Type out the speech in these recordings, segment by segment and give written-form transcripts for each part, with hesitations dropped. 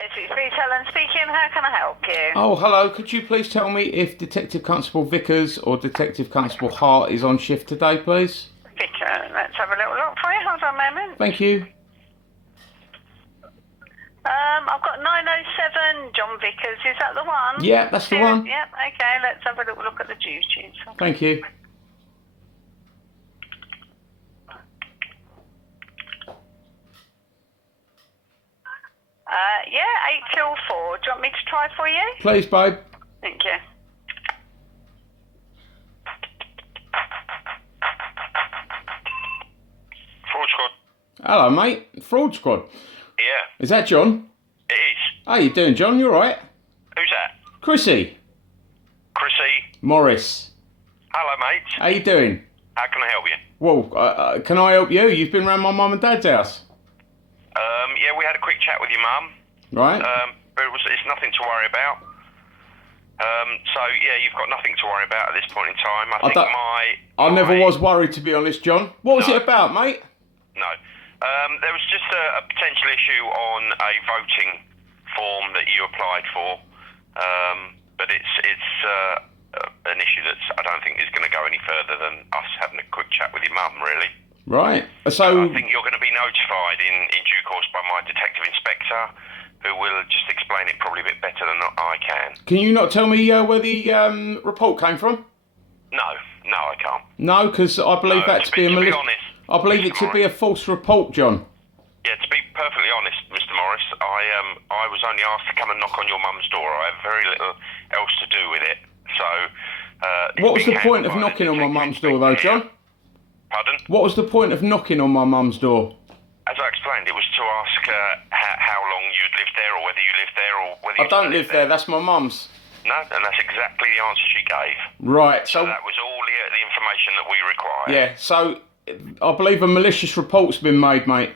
Is it Helen speaking? How can I help you? Oh, hello. Could you please tell me if Detective Constable Vickers or Detective Constable Hart is on shift today, please? Victor, let's have a little look for you. Hold on a moment. Thank you. I've got 907 John Vickers. Is that the one? Yeah, that's the one. Yep, okay. Let's have a little look at the duties. Thank you. Yeah, 8 till 4. Do you want me to try for you? Please, babe. Thank you. Fraud squad. Hello, mate. Fraud Squad. Yeah, Is that John? it is. How you doing, John? You all right? Who's that? Chrissy. Chrissy. Morris. Hello, mate. How you doing? How can I help you? Well, can I help you? You've been round my mum and dad's house, Yeah, we had a quick chat with your mum. right? But it's nothing to worry about. So yeah, you've got nothing to worry about at this point in time. I never was worried, to be honest, John. What was it about, mate? No. There was just a potential issue on a voting form that you applied for, but it's an issue that's I don't think is going to go any further than us having a quick chat with your mum, really. Right. I So, think you're going to be notified in due course by my detective inspector, who will just explain it probably a bit better than I can. can you not tell me where the report came from? No, I can't. No, because I believe that to be a to be malicious. honest, I believe it to be a false report, John. Yeah, to be perfectly honest, Mr. Morris, I was only asked to come and knock on your mum's door. I have very little else to do with it. So. What was it's the being point of handled by knocking the on my detective mum's door, though, inspector John? here. Pardon? What was the point of knocking on my mum's door? As I explained, it was to ask how long you'd lived there, or whether you lived there, or whether I you don't live there. That's my mum's. No, and that's exactly the answer she gave. Right. So So, that was all the information that we required. yeah. So, I believe a malicious report's been made, mate.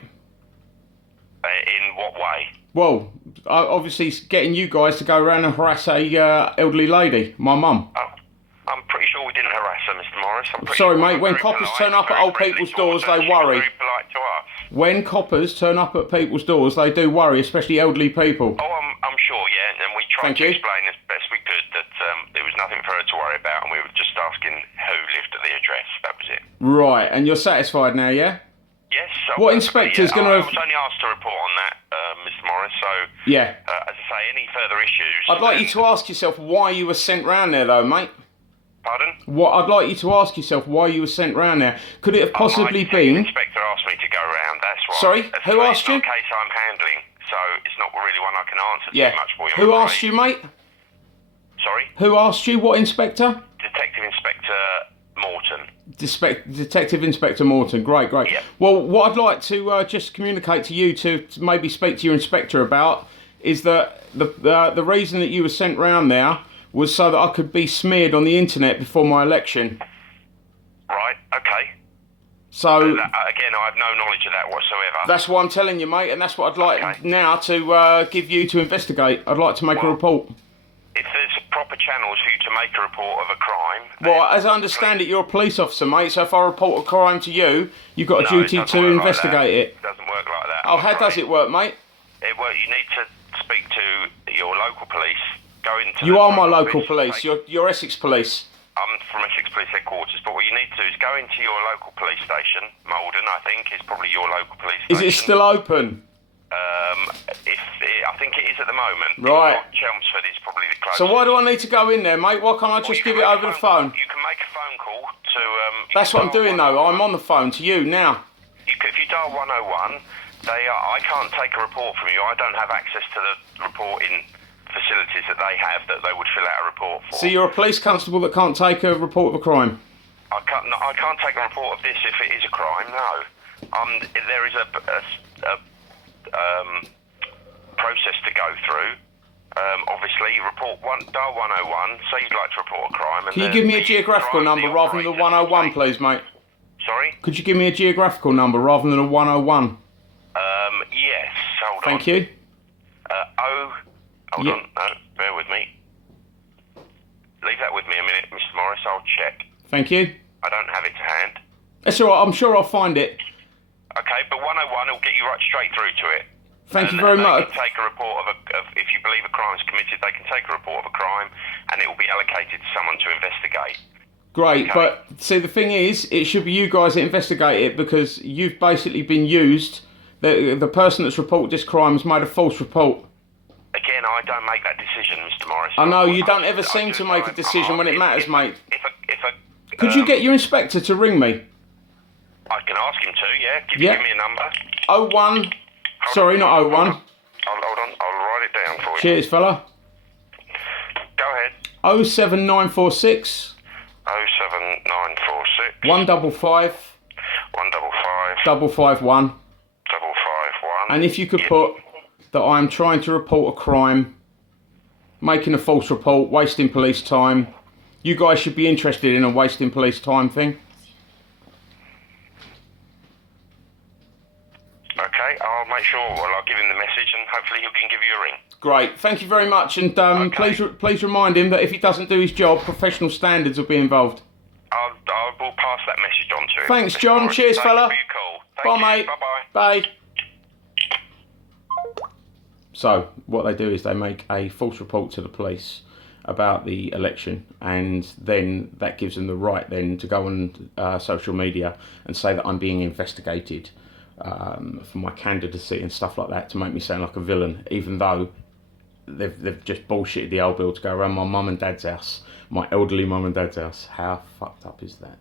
In what way? Well, obviously getting you guys to go around and harass a elderly lady, my mum. Oh, I'm pretty sure we didn't harass her, Mr. Morris. I'm pretty Sorry, sure mate, we were when very coppers polite, turn up at very old friendly people's towards doors, her. they She was worry. very polite to us. When coppers turn up at people's doors, they do worry, especially elderly people. Oh, I'm sure, yeah, and we tried Thank to you. explain as best we could that there was nothing for her to worry about, and we were just asking who lived at the address. That was it. Right, and you're satisfied now, yeah? Yes. What inspector's yeah, gonna I was only asked to report on that, Mr. Morris. So, Yeah. as I say, any further issues? I'd like you to ask yourself why you were sent round there, though, mate. Pardon? I'd like you to ask yourself why you were sent round there. Could it have possibly my detective been... inspector asked me to go round. That's why. Sorry? As I Who say, asked you? It's not a case I'm handling, so it's not really one I can answer Yeah. too much for you. I'm Who afraid. asked you, mate? Sorry? Who asked you? What inspector? Detective Inspector Morton. Detective Inspector Morton. Great. Yeah. Well, what I'd like to just communicate to you to maybe speak to your inspector about is that the reason that you were sent round there was so that I could be smeared on the internet before my election. Right, okay. So Again, I have no knowledge of that whatsoever. that's what I'm telling you, mate, and that's what I'd like Okay. now to give you to investigate. I'd like to make a Well, report. If there's proper channels for you to make a report of a crime... Well, then as I understand it, you're a police officer, mate, so if I report a crime to you, you've got a No, duty it doesn't to work like investigate that. it. It doesn't work like that. Oh, I'm how does afraid. it work, mate? You need to speak to your local police. Go into You the are my front local office, police. take- You're Essex Police. I'm from Essex Police Headquarters, but what you need to do is go into your local police station. Malden, I think, is probably your local police Is station. it still open? I think it is at the moment. Right. If not, Chelmsford is probably the closest. So why do I need to go in there, mate? Why can't I Well, just you give can it make over a the phone? You can make a phone call to... That's what I'm doing, though. I'm on the phone to you now. If you dial 101, I can't take a report from you. I don't have access to the reporting facilities that they have that they would fill out a report for. So you're a police constable that can't take a report of a crime? I can't take a report of this if it is a crime, no. There is a process to go through. Obviously, dial 101, say you'd like to report a crime. And Can you give me a the geographical crime number rather than the operators 101, take- please, mate? Sorry? Could you give me a geographical number rather than a 101? Yes, hold on. Thank you. Hold Yeah. on, no, bear with me. Leave that with me a minute, Mr. Morris, I'll check. Thank you. I don't have it to hand. That's all right. I'm sure I'll find it. Okay, but 101 will get you right straight through to it. Thank you very They much. can take a report of if you believe a crime is committed, they can take a report of a crime, and it will be allocated to someone to investigate. Great, Okay. but see, the thing is, it should be you guys that investigate it because you've basically been used. The person that's reported this crime has made a false report. Again, I don't make that decision, Mr. Morris. I know you don't ever seem to make a decision when it matters, mate. If Could you get your inspector to ring me? I can ask him to, yeah. Give me a number. 01. Sorry, not 01. Hold on, I'll write it down for you. Cheers, fella. Go ahead. 07946 07946 155 155 551. 551. And if you could put that I am trying to report a crime, making a false report, wasting police time. You guys should be interested in a wasting police time thing. Okay, I'll make sure. Well, I'll give him the message, and hopefully he can give you a ring. Great, thank you very much, and Okay. please remind him that if he doesn't do his job, professional standards will be involved. I will pass that message on to him. Thanks, Mr. John. Morris. Cheers, Thank fella. you for your call. Bye, Thank you. mate. Bye-bye. Bye. So what they do is they make a false report to the police about the election, and then that gives them the right then to go on social media and say that I'm being investigated for my candidacy and stuff like that, to make me sound like a villain, even though they've just bullshitted the old bill to go around my mum and dad's house, my elderly mum and dad's house. How fucked up is that?